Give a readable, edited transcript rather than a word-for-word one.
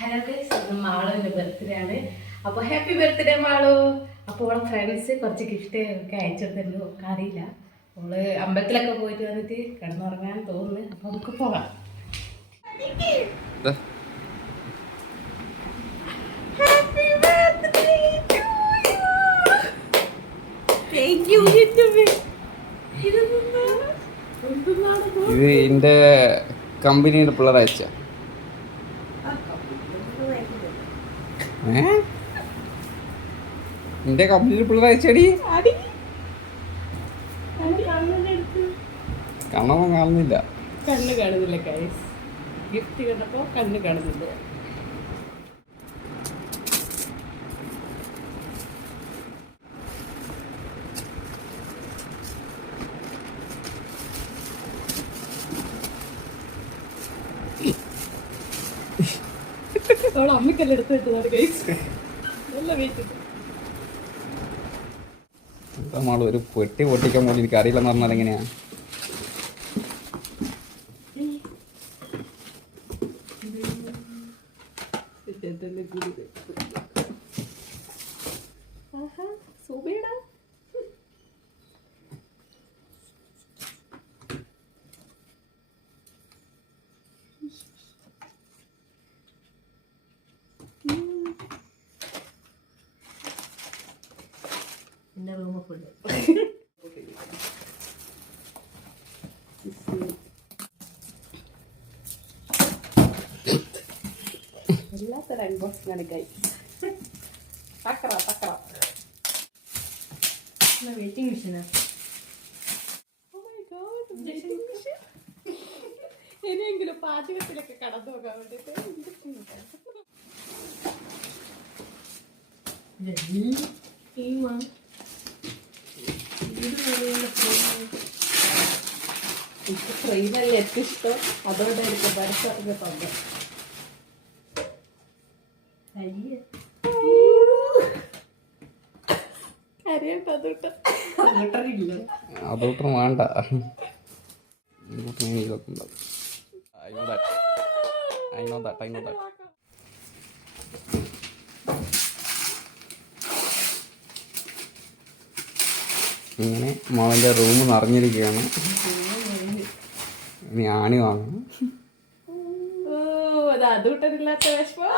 Hello guys, മാളുവിൻ്റെ birthday ആണ്. അപ്പോൾ happy birthday Malu. അപ്പോൾ അവളെ ഫ്രണ്ട്സ് കുറച്ച് ഗിഫ്റ്റ് ഒക്കെ അയച്ചിട്ടുണ്ടല്ലോ, ഒക്കെ അറിയില്ല. അവള് അമ്പലത്തിലൊക്കെ പോയിട്ട് വന്നിട്ട് കിടന്നുറങ്ങാൻ തോന്നുന്നു. അപ്പോൾ നമുക്ക് പോകാം. ഇത് എൻ്റെ കമ്പനിയുടെ പിള്ളേർ അയച്ച എന്റെ കമ്പനിയുടെ പിള്ളേർ അയച്ചടി. കണ്ണൊന്നും കാണുന്നില്ല. കണ്ണ് കാണുന്നില്ല ഗൈസ്. ഗിഫ്റ്റ് കണ്ടപ്പോൾ കണ്ണ് കാണുന്നില്ല. അവൾ അമ്മയ്ക്കെല്ലാം എടുത്ത് വെച്ചതാണ് ഗൈസ്. നല്ല വെയിറ്റ്. നമ്മൾ ഒരു പെട്ടി പൊട്ടിക്കാൻ പോലും എനിക്ക് അറിയില്ലെന്ന് പറഞ്ഞാൽ എങ്ങനെയാ? എൻ്റെ റൂമ് ഫുള്ള് എല്ലാത്തരം അൺബോക്സിംഗ് ആണ് ഗൈസ്. തക്കറ വെയിറ്റിംഗ് മെഷീനാണ്. ഇനിയെങ്കിലും പാചകത്തിലൊക്കെ കടന്നു പോകാൻ വേണ്ടിയിട്ട് എനിക്ക് ട്രെയിനല്ലേ ഏറ്റവും ഇഷ്ടം. അതുകൊണ്ടായിരിക്കും പരസ്പരം തന്നെ അതോട്ടും വേണ്ട. ഇങ്ങനെ മോളൻ്റെ റൂം നിറഞ്ഞിരിക്കുകയാണ്. ഇനി ആണി വാങ്ങണം. അതുകൂട്ടരില്ലാത്ത വിഷമം.